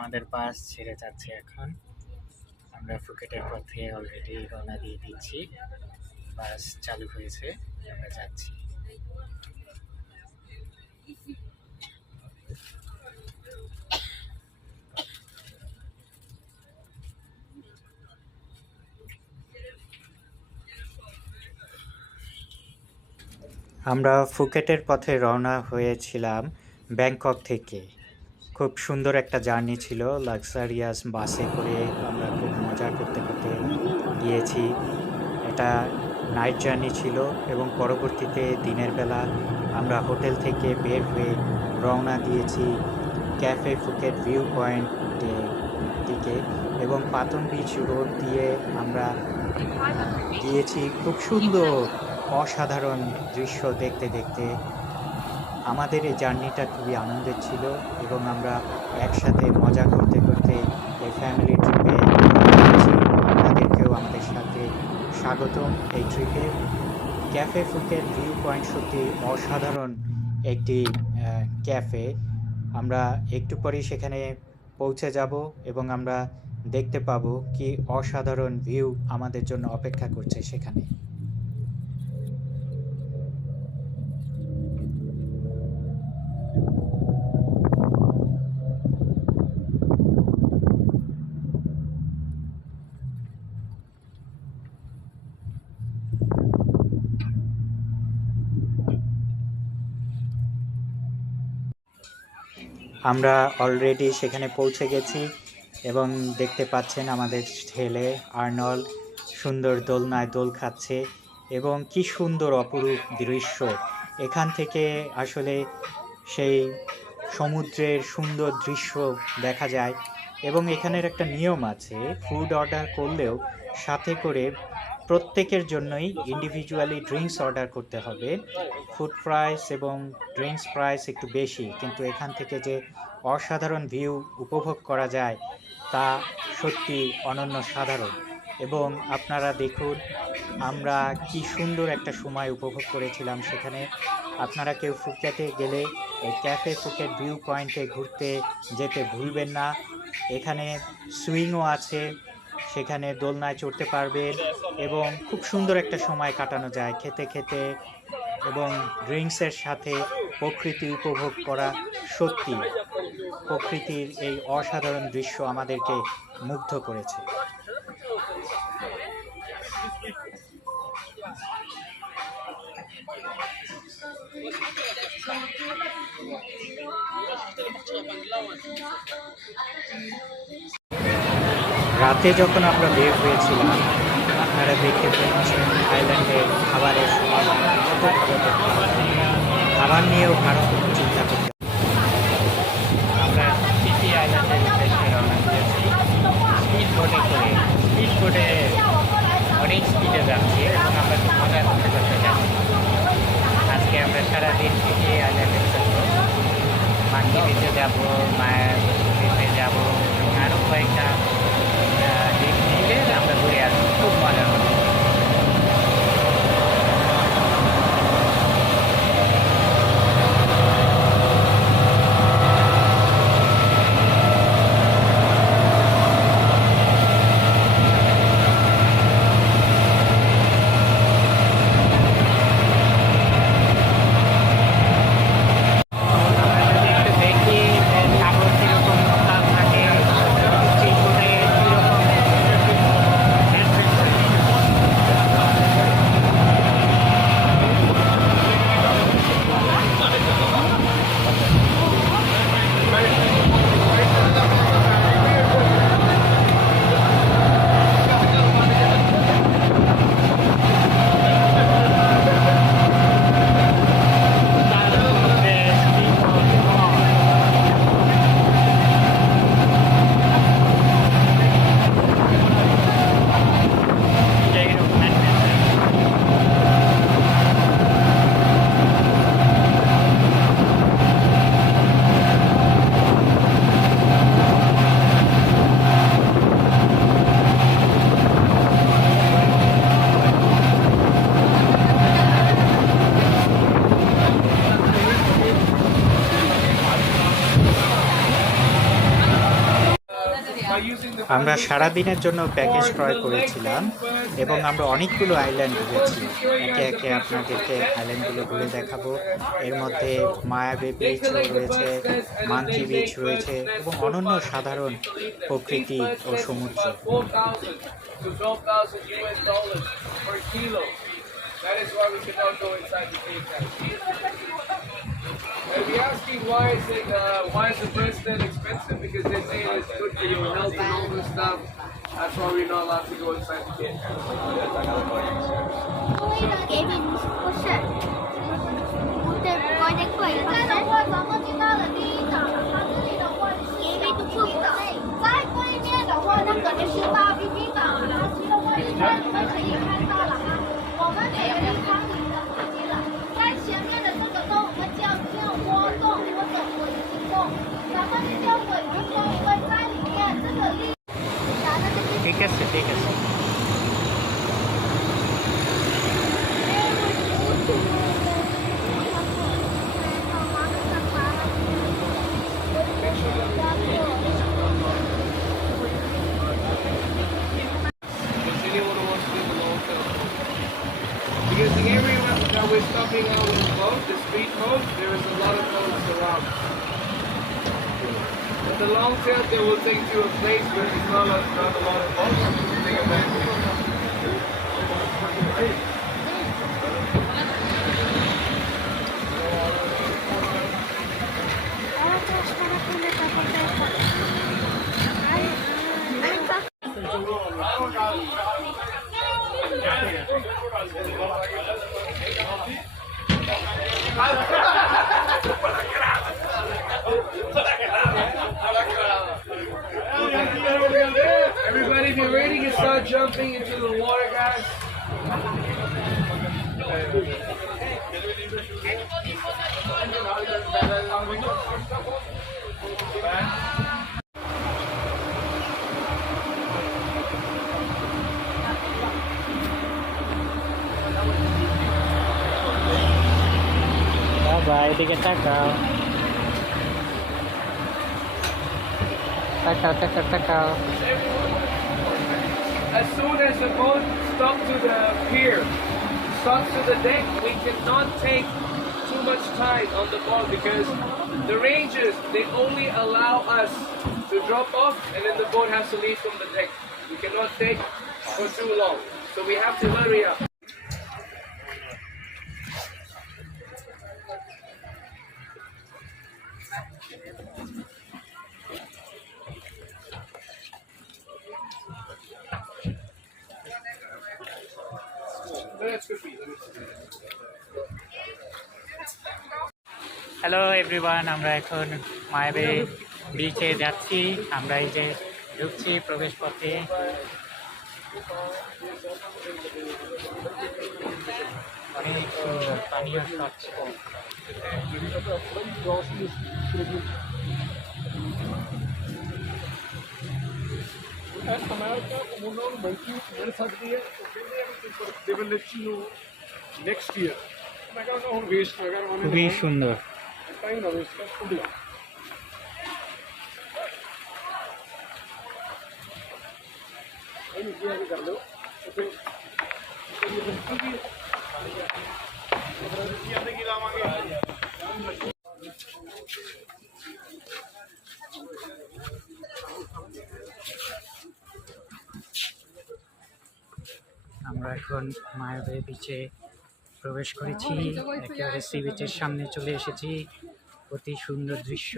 আমাদের বাস ছেড়ে যাচ্ছে এখন। আমরা ফুকেটের পথে অলরেডি রওনা দিয়ে দিচ্ছি। বাস চালু হয়েছে, আমরা যাচ্ছি। আমরা ফুকেটের পথে রওনা হয়েছিলাম ব্যাংকক থেকে। খুব সুন্দর একটা জার্নি ছিল, লাক্সারিয়াস বাসে করে আমরা খুব মজা করতে করতে গিয়েছি। এটা নাইট জার্নি ছিল এবং পরবর্তীতে দিনের বেলা আমরা হোটেল থেকে বের হয়ে রওনা দিয়েছি ক্যাফে ফুকেট ভিউ পয়েন্টের দিকে এবং পাতন বিচ রোড দিয়ে আমরা গিয়েছি। খুব সুন্দর অসাধারণ দৃশ্য দেখতে দেখতে আমাদের এই জার্নিটা খুবই আনন্দের ছিল এবং আমরা একসাথে মজা করতে করতে এই ফ্যামিলি ট্রিপে গিয়েছি। আপনাদেরকেও আমাদের সাথে স্বাগতম এই ট্রিপে। ক্যাফে ফুকেট ভিউ পয়েন্ট সত্যি অসাধারণ একটি ক্যাফে। আমরা একটু পরেই সেখানে পৌঁছে যাব এবং আমরা দেখতে পাবো কি অসাধারণ ভিউ আমাদের জন্য অপেক্ষা করছে সেখানে। আমরা অলরেডি সেখানে পৌঁছে গেছি এবং দেখতে পাচ্ছেন আমাদের ছেলে আর্নল্ড সুন্দর দোলনায় দোল খাচ্ছে এবং কি সুন্দর অপরূপ দৃশ্য। এখান থেকে আসলে সেই সমুদ্রের সুন্দর দৃশ্য দেখা যায় এবং এখানের একটা নিয়ম আছে, ফুড অর্ডার করলেও সাথে করে প্রত্যেকের জন্যই ইন্ডিভিজুয়ালি ড্রিঙ্কস অর্ডার করতে হবে। ফুড প্রাইস এবং ড্রিঙ্কস প্রাইস একটু বেশি, কিন্তু এখান থেকে যে অসাধারণ ভিউ উপভোগ করা যায় তা সত্যি অনন্য সাধারণ। এবং আপনারা দেখুন আমরা কি সুন্দর একটা সময় উপভোগ করেছিলাম সেখানে। আপনারা কেউ ফুকেটে গেলে এই ক্যাফে ফুকেট ভিউ পয়েন্টে ঘুরতে যেতে ভুলবেন না। এখানে সুইংও আছে, সেখানে দোলনায় চড়তে পারবেন এবং খুব সুন্দর একটা সময় কাটানো যায় খেতে খেতে এবং ড্রিঙ্কসের সাথে প্রকৃতি উপভোগ করা। সত্যি প্রকৃতির এই অসাধারণ দৃশ্য আমাদেরকে মুগ্ধ করেছে। রাতে যখন আমরা বের হয়েছিলাম আপনারা দেখতে পেয়েছেন আইল্যান্ডের খাবারের সমাধান কত খাবার নিয়েও কারো চিন্তা করতে। আমরা সিটি আইল্যান্ডের উদ্দেশ্যে রওনা দিয়েছি স্পিড বোটে করে। স্পিড বোটে অনেক স্পিডে যাচ্ছি এবং আমরা খুব মজা করতে করতে যাচ্ছি। আজকে আমরা সারাদিন সিটি আইল্যান্ডে থাকবো, মাঙ্কি বিচে যাবো, মায়ের বিচে যাবো এবং আরও কয়েকটা দিন মিলে আমরা ঘুরে আসবো। খুব মজা হবে। আমরা সারা দিনের জন্য প্যাকেজ ক্রয় করেছিলাম এবং আমরা অনেকগুলো আইল্যান্ড ঘুরেছি। একে একে আপনাদেরকে আইল্যান্ডগুলো ঘুরে দেখাবো। এর মধ্যে মায়াবী বিচ রয়েছে, মাঙ্কি বিচ রয়েছে এবং অনন্য সাধারণ প্রকৃতি ও সমুদ্র। That is why we cannot go inside the cave now. And if you're asking why is the bread still expensive? Because they say it's good for your health and all this stuff. That's why we're not allowed to go inside the cave. 给你不是，对，我的贵。现在的话，咱们就到了第一岛了。它这里的话是给你不不对，在对面的话，那可能是大冰冰岛了。其实的话，现在你们可以看到了哈，我们每个人康里的附近了，在前面的这个洞我们叫窝洞或者尾鱼洞，咱们是叫尾鱼洞，因为在里面这个力，咱们这个。ঠিক আছে, ঠিক আছে. Because the area that we're stopping out with the boat, the speed boat, there is a lot of boats around. In the long tail, they will take you to a place where there's not a lot of boats. Take advantage. Everybody, if you're ready, you start jumping into the water, guys. Bye-bye, এদিকে তাকাও। তাকাও, তাকাও, তাকাও। As soon as the boat stops to the pier, stops to the deck, we cannot take too much time on the boat because the rangers, they only allow us to drop off and then the boat has to leave from the deck. We cannot take for too long. So we have to hurry up. Hello everyone, আমরা এখন মায়াবী বিচে যাচ্ছি। আমরা এই যে ঢুকছি প্রবেশ পথে। অনেক সুন্দর, পানীয় স্বচ্ছ। খুবই সুন্দর। আমরা এখন মায়াবী বিচে প্রবেশ করেছি, একেবারে সি বিচের সামনে চলে এসেছি। অতি সুন্দর দৃশ্য।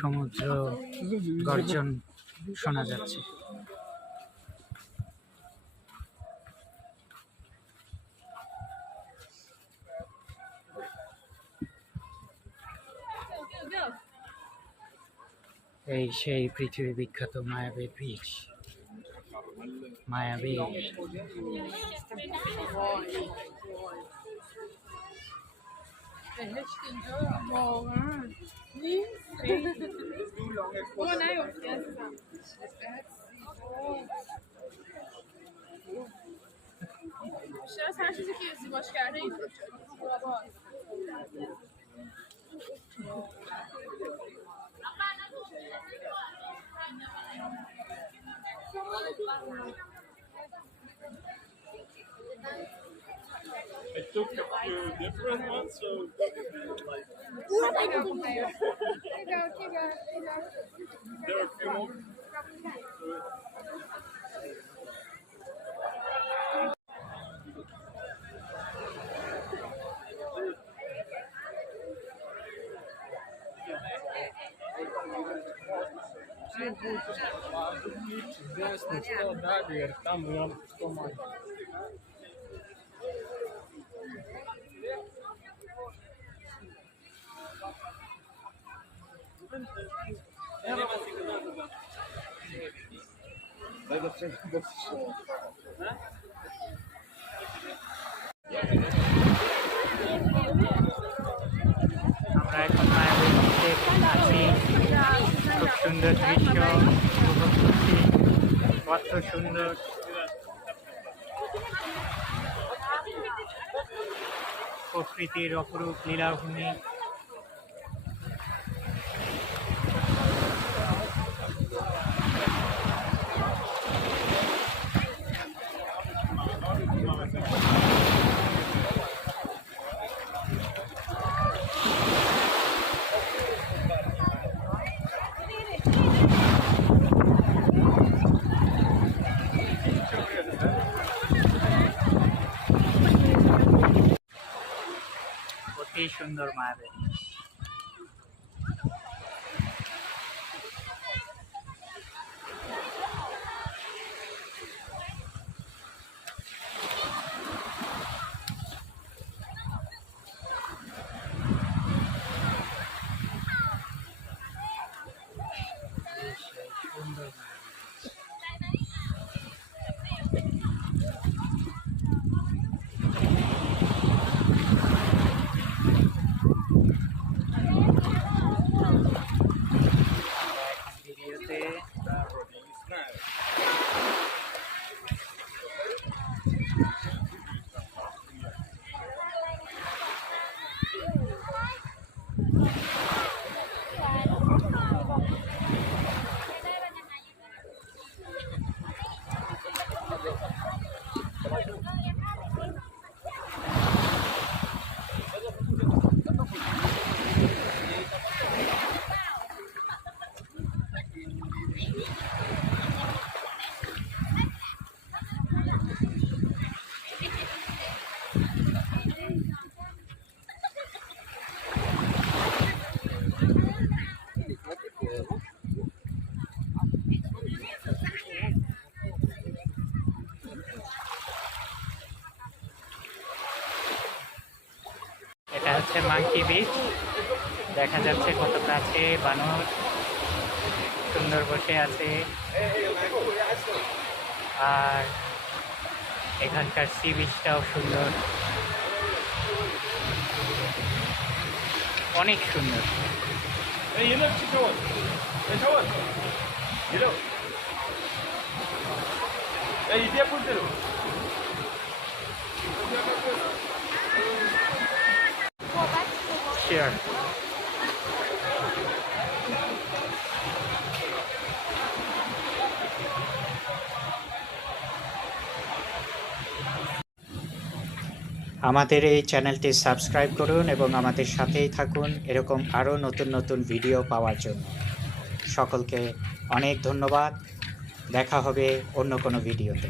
সমুদ্র গর্জন শোনা যাচ্ছে। এই সেই পৃথিবী বিখ্যাত মায়াবী বিচ। মায়াবী different one, so like there are a few more. আমরা এখন মায়াবীর মধ্যে আছি, খুব সুন্দর দৃশ্য উপভোগ করছি, কত সুন্দর প্রকৃতির অপরূপ লীলাভূমি। অতি সুন্দর মায়াবী। সুন্দর ভিডিওতে এটা হচ্ছে মাঙ্কি বিচ, দেখা যাচ্ছে কত কাছে বানর সুন্দর বসে আছে। আর এখানকার সি বিচটাও সুন্দর, অনেক সুন্দর। Hey, you look, Joel. Hey, Joel. You look. Hey, you did put it. Sure. আমাদের এই চ্যানেলটি সাবস্ক্রাইব করুন এবং আমাদের সাথেই থাকুন এরকম আরও নতুন নতুন ভিডিও পাওয়ার জন্য। সকলকে অনেক ধন্যবাদ, দেখা হবে অন্য কোনো ভিডিওতে।